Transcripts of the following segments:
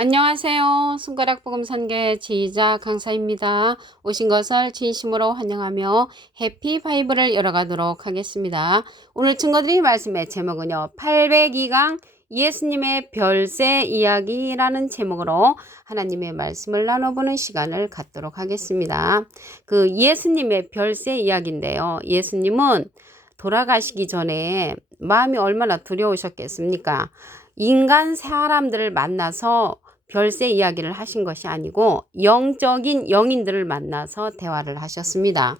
안녕하세요. 손가락 복음 선교의 지휘자 강사입니다. 오신 것을 진심으로 환영하며 해피 바이블을 열어가도록 하겠습니다. 오늘 증거드릴 말씀의 제목은요. 802강 예수님의 별세 이야기라는 제목으로 하나님의 말씀을 나눠보는 시간을 갖도록 하겠습니다. 그 예수님의 별세 이야기인데요. 예수님은 돌아가시기 전에 마음이 얼마나 두려우셨겠습니까? 인간 사람들을 만나서 별세 이야기를 하신 것이 아니고 영적인 영인들을 만나서 대화를 하셨습니다.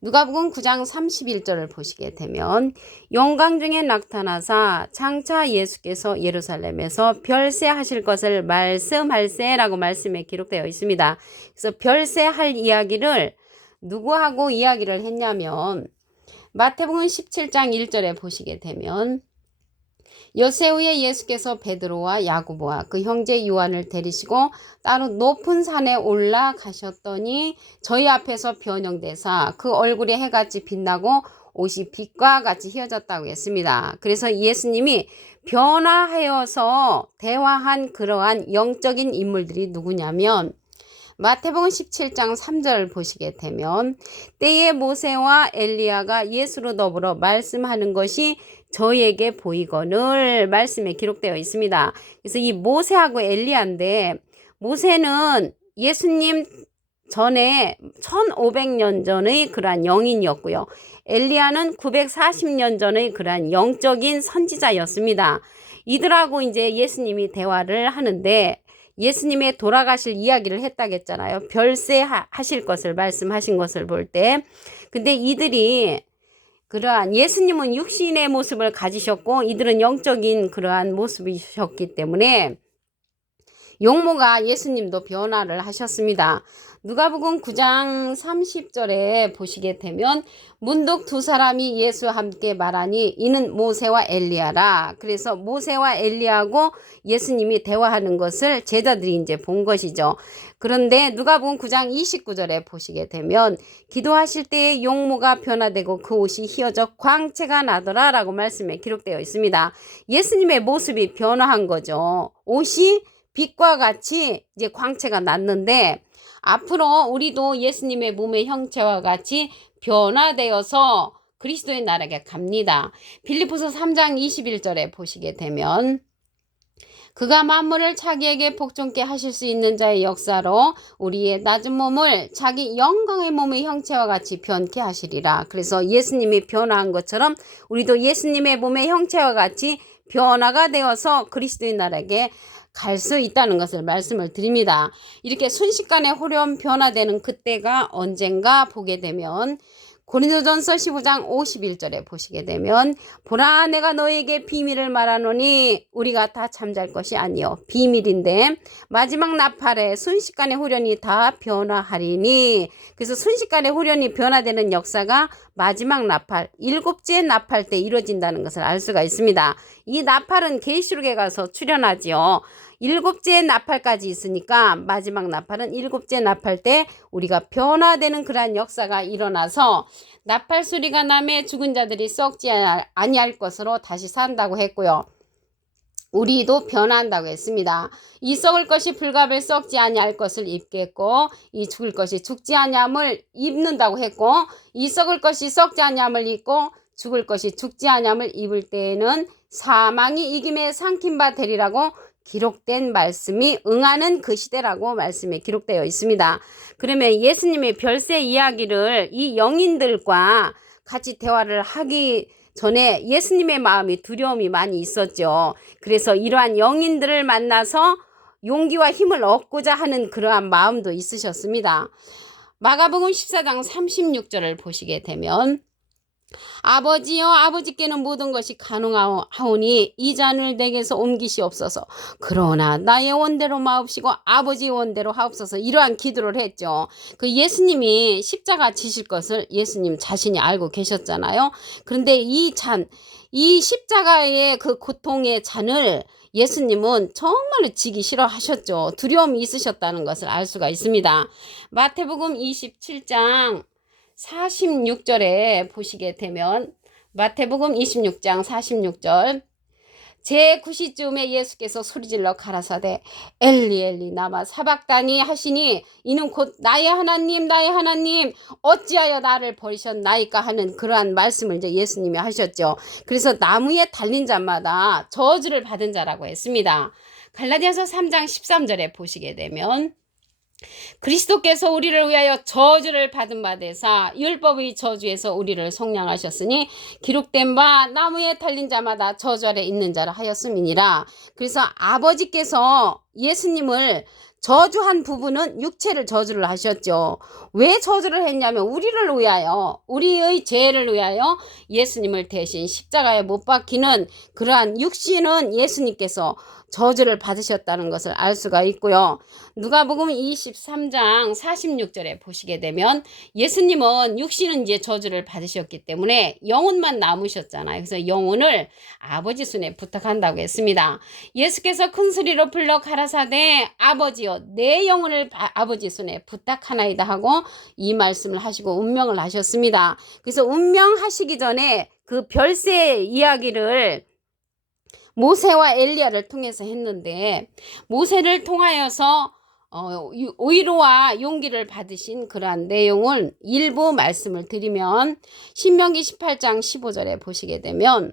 누가복음 9장 31절을 보시게 되면 영광 중에 나타나사 장차 예수께서 예루살렘에서 별세하실 것을 말씀할세라고 말씀에 기록되어 있습니다. 그래서 별세할 이야기를 누구하고 이야기를 했냐면 마태복음 17장 1절에 보시게 되면 엿새 후에 예수께서 베드로와 야고보와 그 형제 요한을 데리시고 따로 높은 산에 올라가셨더니 저희 앞에서 변형되사 그 얼굴이 해같이 빛나고 옷이 빛과 같이 휘어졌다고 했습니다. 그래서 예수님이 변화하여서 대화한 그러한 영적인 인물들이 누구냐면 마태복음 17장 3절 보시게 되면 때에 모세와 엘리야가 예수로 더불어 말씀하는 것이 저희에게 보이거늘 말씀에 기록되어 있습니다. 그래서 이 모세하고 엘리야인데 모세는 예수님 전에 1500년 전의 그러한 영인이었고요. 엘리야는 940년 전의 그러한 영적인 선지자였습니다. 이들하고 이제 예수님이 대화를 하는데 예수님의 돌아가실 이야기를 했다겠잖아요. 별세 하실 것을 말씀하신 것을 볼 때. 근데 이들이 그러한 예수님은 육신의 모습을 가지셨고 이들은 영적인 그러한 모습이셨기 때문에 용모가 예수님도 변화를 하셨습니다. 누가복음 9장 30절에 보시게 되면 문득 두 사람이 예수와 함께 말하니 이는 모세와 엘리야라. 그래서 모세와 엘리야하고 예수님이 대화하는 것을 제자들이 이제 본 것이죠. 그런데 누가복음 9장 29절에 보시게 되면 기도하실 때에 용모가 변화되고 그 옷이 휘어져 광채가 나더라 라고 말씀에 기록되어 있습니다. 예수님의 모습이 변화한 거죠. 옷이 빛과 같이 이제 광채가 났는데 앞으로 우리도 예수님의 몸의 형체와 같이 변화되어서 그리스도의 나라에 갑니다. 빌립보서 3장 21절에 보시게 되면 그가 만물을 자기에게 복종케 하실 수 있는 자의 역사로 우리의 낮은 몸을 자기 영광의 몸의 형체와 같이 변케 하시리라. 그래서 예수님이 변화한 것처럼 우리도 예수님의 몸의 형체와 같이 변화가 되어서 그리스도의 나라에 갈 수 있다는 것을 말씀을 드립니다. 이렇게 순식간에 호련 변화되는 그때가 언젠가 보게 되면 고린도전서 15장 51절에 보시게 되면 보라 내가 너에게 비밀을 말하노니 우리가 다 잠잘 것이 아니요 비밀인데 마지막 나팔에 순식간에 후련이 다 변화하리니. 그래서 순식간에 후련이 변화되는 역사가 마지막 나팔 일곱째 나팔 때 이루어진다는 것을 알 수가 있습니다. 이 나팔은 계시록에 가서 출현하지요. 일곱째 나팔까지 있으니까 마지막 나팔은 일곱째 나팔 때 우리가 변화되는 그러한 역사가 일어나서 나팔 소리가 나매 죽은 자들이 썩지 아니할 것으로 다시 산다고 했고요. 우리도 변한다고 했습니다. 이 썩을 것이 불갑을 썩지 아니할 것을 입겠고 이 죽을 것이 죽지 아니함을 입는다고 했고 이 썩을 것이 썩지 아니함을 입고 죽을 것이 죽지 아니함을 입을 때에는 사망이 이김에 삼킨 바 되리라고 기록된 말씀이 응하는 그 시대라고 말씀에 기록되어 있습니다. 그러면 예수님의 별세 이야기를 이 영인들과 같이 대화를 하기 전에 예수님의 마음이 두려움이 많이 있었죠. 그래서 이러한 영인들을 만나서 용기와 힘을 얻고자 하는 그러한 마음도 있으셨습니다. 마가복음 14장 36절을 보시게 되면 아버지여 아버지께는 모든 것이 가능하오니 이 잔을 내게서 옮기시옵소서. 그러나 나의 원대로 마옵시고 아버지의 원대로 하옵소서. 이러한 기도를 했죠. 그 예수님이 십자가 지실 것을 예수님 자신이 알고 계셨잖아요. 그런데 이 십자가의 그 고통의 잔을 예수님은 정말로 지기 싫어하셨죠. 두려움이 있으셨다는 것을 알 수가 있습니다. 마태복음 27장 46절에 보시게 되면 마태복음 26장 46절 제9시쯤에 예수께서 소리질러 가라사대 엘리 엘리 나마 사박다니 하시니 이는 곧 나의 하나님 어찌하여 나를 버리셨나이까 하는 그러한 말씀을 이제 예수님이 하셨죠. 그래서 나무에 달린 자마다 저주를 받은 자라고 했습니다. 갈라디아서 3장 13절에 보시게 되면 그리스도께서 우리를 위하여 저주를 받은 바 되사 율법의 저주에서 우리를 속량하셨으니 기록된 바 나무에 달린 자마다 저주 아래 있는 자라 하였음이니라. 그래서 아버지께서 예수님을 저주한 부분은 육체를 저주를 하셨죠. 왜 저주를 했냐면 우리를 위하여, 우리의 죄를 위하여 예수님을 대신 십자가에 못 박히는 그러한 육신은 예수님께서 저주를 받으셨다는 것을 알 수가 있고요. 누가복음 23장 46절에 보시게 되면 예수님은 육신은 이제 저주를 받으셨기 때문에 영혼만 남으셨잖아요. 그래서 영혼을 아버지 손에 부탁한다고 했습니다. 예수께서 큰 소리로 불러 가라사대 아버지여 내 영혼을 아버지 손에 부탁하나이다 하고 이 말씀을 하시고 운명을 하셨습니다. 그래서 운명하시기 전에 그 별세 이야기를 모세와 엘리야를 통해서 했는데 모세를 통하여서 위로와 용기를 받으신 그러한 내용을 일부 말씀을 드리면 신명기 18장 15절에 보시게 되면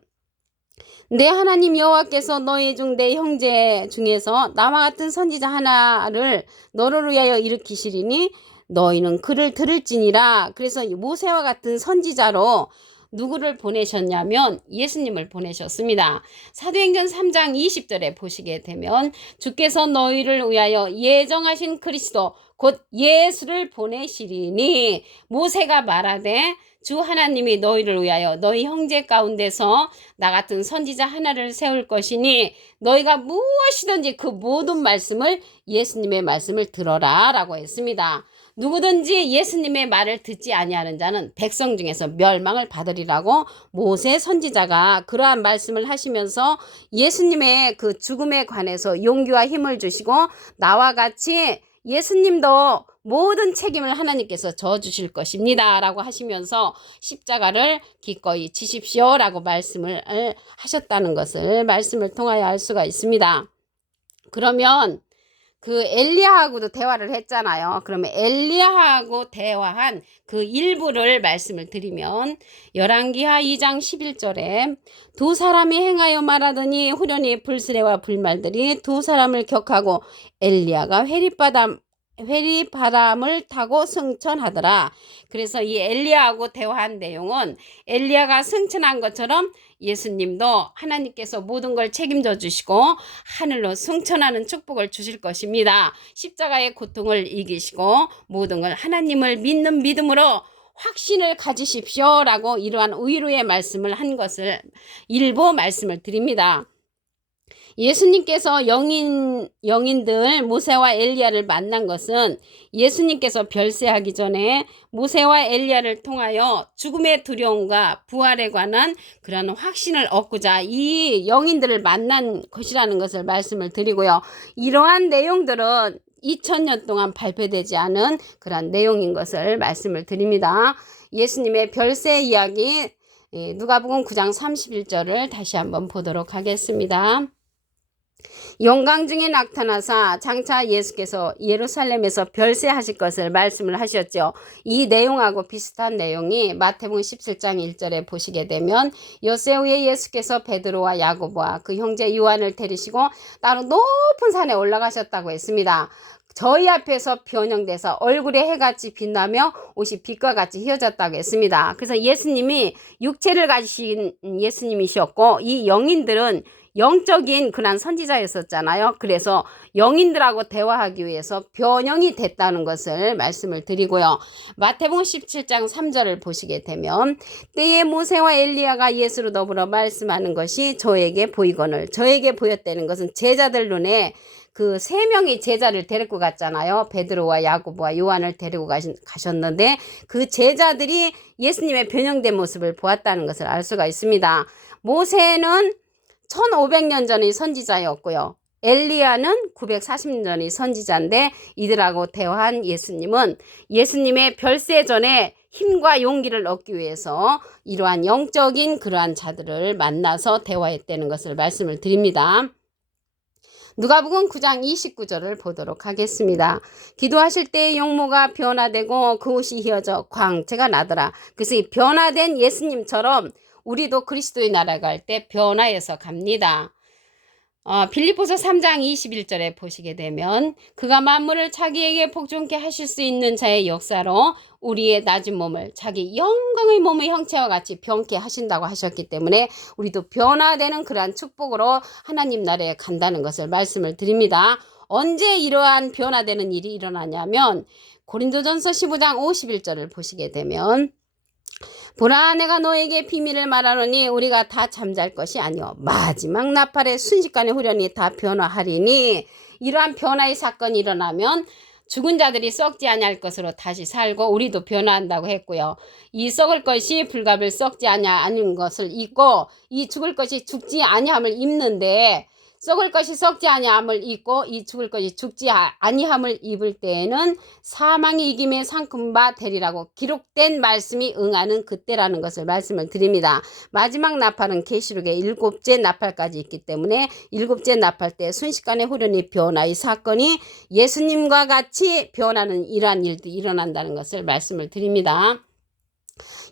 내 하나님 여호와께서 너희 중 내 형제 중에서 나와 같은 선지자 하나를 너를 위하여 일으키시리니 너희는 그를 들을지니라. 그래서 모세와 같은 선지자로 누구를 보내셨냐면 예수님을 보내셨습니다. 사도행전 3장 20절에 보시게 되면 주께서 너희를 위하여 예정하신 그리스도 곧 예수를 보내시리니 모세가 말하되 주 하나님이 너희를 위하여 너희 형제 가운데서 나 같은 선지자 하나를 세울 것이니 너희가 무엇이든지 그 모든 말씀을 예수님의 말씀을 들어라 라고 했습니다. 누구든지 예수님의 말을 듣지 아니하는 자는 백성 중에서 멸망을 받으리라고 모세 선지자가 그러한 말씀을 하시면서 예수님의 그 죽음에 관해서 용기와 힘을 주시고 나와 같이 예수님도 모든 책임을 하나님께서 져주실 것입니다 라고 하시면서 십자가를 기꺼이 지십시오 라고 말씀을 하셨다는 것을 말씀을 통하여 알 수가 있습니다. 그러면 그 엘리야하고도 대화를 했잖아요. 그러면 엘리야하고 대화한 그 일부를 말씀을 드리면 열왕기하 2장 11절에 두 사람이 행하여 말하더니 후련히 불스레와 불말들이 두 사람을 격하고 엘리야가 회리바람을 타고 승천하더라. 그래서 이 엘리야하고 대화한 내용은 엘리야가 승천한 것처럼 예수님도 하나님께서 모든 걸 책임져 주시고 하늘로 승천하는 축복을 주실 것입니다. 십자가의 고통을 이기시고 모든 걸 하나님을 믿는 믿음으로 확신을 가지십시오 라고 이러한 위로의 말씀을 한 것을 일부 말씀을 드립니다. 예수님께서 영인들 모세와 엘리야를 만난 것은 예수님께서 별세하기 전에 모세와 엘리야를 통하여 죽음의 두려움과 부활에 관한 그런 확신을 얻고자 이 영인들을 만난 것이라는 것을 말씀을 드리고요. 이러한 내용들은 2000년 동안 발표되지 않은 그런 내용인 것을 말씀을 드립니다. 예수님의 별세 이야기 누가복음 9장 31절을 다시 한번 보도록 하겠습니다. 영광 중에 나타나사 장차 예수께서 예루살렘에서 별세하실 것을 말씀을 하셨죠. 이 내용하고 비슷한 내용이 마태복음 17장 1절에 보시게 되면 엿새 후에 예수께서 베드로와 야고보와 그 형제 요한을 데리시고 따로 높은 산에 올라가셨다고 했습니다. 저희 앞에서 변형돼서 얼굴에 해같이 빛나며 옷이 빛과 같이 휘어졌다고 했습니다. 그래서 예수님이 육체를 가지신 예수님이셨고 이 영인들은 영적인 그런 선지자였었잖아요. 그래서 영인들하고 대화하기 위해서 변형이 됐다는 것을 말씀을 드리고요. 마태복음 17장 3절을 보시게 되면 때에 모세와 엘리야가 예수로 더불어 말씀하는 것이 저에게 보이거늘 저에게 보였다는 것은 제자들 눈에 그 세 명이 제자를 데리고 갔잖아요. 베드로와 야고보와 요한을 데리고 가셨는데 그 제자들이 예수님의 변형된 모습을 보았다는 것을 알 수가 있습니다. 모세는 1500년 전의 선지자였고요. 엘리야는 940년 전의 선지자인데 이들하고 대화한 예수님은 예수님의 별세 전에 힘과 용기를 얻기 위해서 이러한 영적인 그러한 자들을 만나서 대화했다는 것을 말씀을 드립니다. 누가복음 9장 29절을 보도록 하겠습니다. 기도하실 때 용모가 변화되고 그 옷이 휘어져 광채가 나더라. 그래서 이 변화된 예수님처럼 우리도 그리스도의 나라에 갈 때 변화해서 갑니다. 빌립보서 3장 21절에 보시게 되면 그가 만물을 자기에게 복종케 하실 수 있는 자의 역사로 우리의 낮은 몸을 자기 영광의 몸의 형체와 같이 변케 하신다고 하셨기 때문에 우리도 변화되는 그러한 축복으로 하나님 나라에 간다는 것을 말씀을 드립니다. 언제 이러한 변화되는 일이 일어나냐면 고린도전서 15장 51절을 보시게 되면 보라 내가 너에게 비밀을 말하노니 우리가 다 잠잘 것이 아니오 마지막 나팔에 순식간에 후련히 다 변화하리니 이러한 변화의 사건이 일어나면 죽은 자들이 썩지 아니할 것으로 다시 살고 우리도 변화한다고 했고요. 이 썩을 것이 불갑을 썩지 아니하는 것을 입고 이 죽을 것이 죽지 아니함을 입는데 썩을 것이 썩지 아니함을 입고 이 죽을 것이 죽지 아니함을 입을 때에는 사망이 이김의 상품바 되리라고 기록된 말씀이 응하는 그때라는 것을 말씀을 드립니다. 마지막 나팔은 계시록의 7째 나팔까지 있기 때문에 7째 나팔 때 순식간에 후련히 변화의 사건이 예수님과 같이 변하는 이러한 일도 일어난다는 것을 말씀을 드립니다.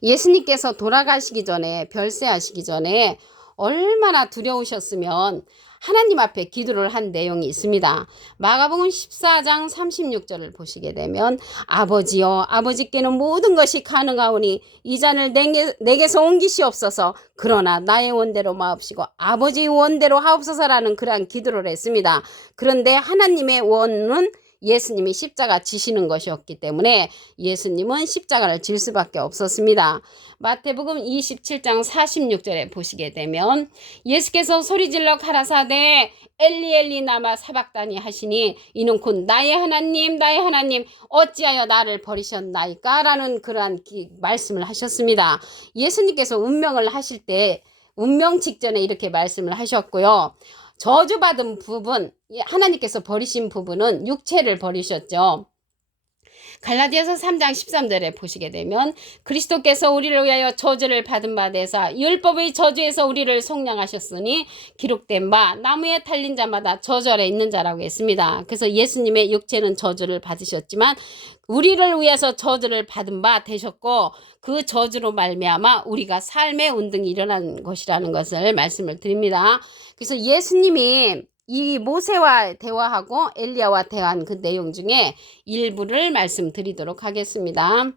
예수님께서 돌아가시기 전에 별세하시기 전에 얼마나 두려우셨으면 하나님 앞에 기도를 한 내용이 있습니다. 마가복음 14장 36절을 보시게 되면 아버지여 아버지께는 모든 것이 가능하오니 이 잔을 내게서 옮기시옵소서 그러나 나의 원대로 마옵시고 아버지의 원대로 하옵소서라는 그러한 기도를 했습니다. 그런데 하나님의 원은 예수님이 십자가 지시는 것이었기 때문에 예수님은 십자가를 질 수밖에 없었습니다. 마태복음 27장 46절에 보시게 되면 예수께서 소리질러 가라사대 엘리 엘리 나마 사박다니 하시니 이는 곧 나의 하나님 어찌하여 나를 버리셨나이까 라는 그러한 말씀을 하셨습니다. 예수님께서 운명을 하실 때 운명 직전에 이렇게 말씀을 하셨고요. 저주받은 부분, 하나님께서 버리신 부분은 육체를 버리셨죠. 갈라디아서 3장 13절에 보시게 되면 그리스도께서 우리를 위하여 저주를 받은 바 되사 율법의 저주에서 우리를 속량하셨으니 기록된 바 나무에 달린 자마다 저주 아래 있는 자라고 했습니다. 그래서 예수님의 육체는 저주를 받으셨지만 우리를 위해서 저주를 받은 바 되셨고 그 저주로 말미암아 우리가 삶의 운동이 일어난 것이라는 것을 말씀을 드립니다. 그래서 예수님이 이 모세와 대화하고 엘리야와 대화한 그 내용 중에 일부를 말씀드리도록 하겠습니다.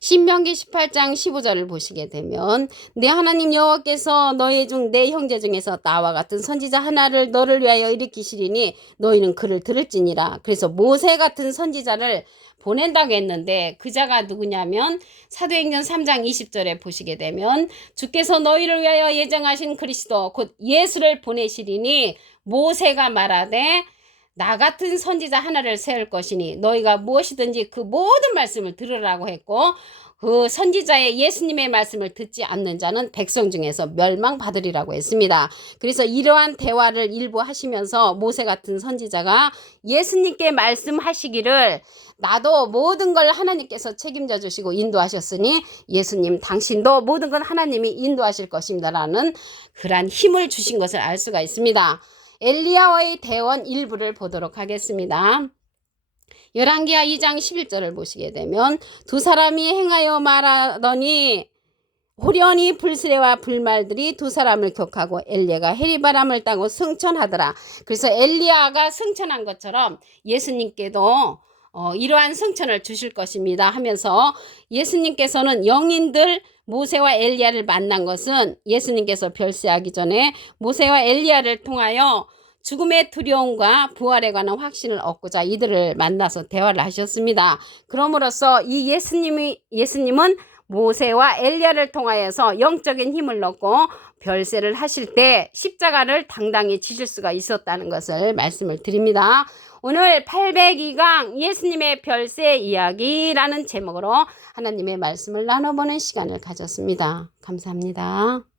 신명기 18장 15절을 보시게 되면 내 하나님 여호와께서 너희 중 내 형제 중에서 나와 같은 선지자 하나를 너를 위하여 일으키시리니 너희는 그를 들을지니라. 그래서 모세 같은 선지자를 보낸다고 했는데 그 자가 누구냐면 사도행전 3장 20절에 보시게 되면 주께서 너희를 위하여 예정하신 그리스도 곧 예수를 보내시리니 모세가 말하되 나 같은 선지자 하나를 세울 것이니 너희가 무엇이든지 그 모든 말씀을 들으라고 했고 그 선지자의 예수님의 말씀을 듣지 않는 자는 백성 중에서 멸망받으리라고 했습니다. 그래서 이러한 대화를 일부 하시면서 모세 같은 선지자가 예수님께 말씀하시기를 나도 모든 걸 하나님께서 책임져 주시고 인도하셨으니 예수님 당신도 모든 건 하나님이 인도하실 것입니다라는 그러한 힘을 주신 것을 알 수가 있습니다. 엘리야와의 대원 일부를 보도록 하겠습니다. 열왕기하 2장 11절을 보시게 되면 두 사람이 행하여 말하더니 호련히 불수레와 불말들이 두 사람을 격하고 엘리야가 해리바람을 따고 승천하더라. 그래서 엘리야가 승천한 것처럼 예수님께도 이러한 승천을 주실 것입니다 하면서 예수님께서는 영인들 모세와 엘리야를 만난 것은 예수님께서 별세하기 전에 모세와 엘리야를 통하여 죽음의 두려움과 부활에 관한 확신을 얻고자 이들을 만나서 대화를 하셨습니다. 그럼으로써 이 예수님은 모세와 엘리야를 통하여서 영적인 힘을 얻고 별세를 하실 때 십자가를 당당히 지실 수가 있었다는 것을 말씀을 드립니다. 오늘 802강 예수님의 별세 이야기라는 제목으로 하나님의 말씀을 나눠보는 시간을 가졌습니다. 감사합니다.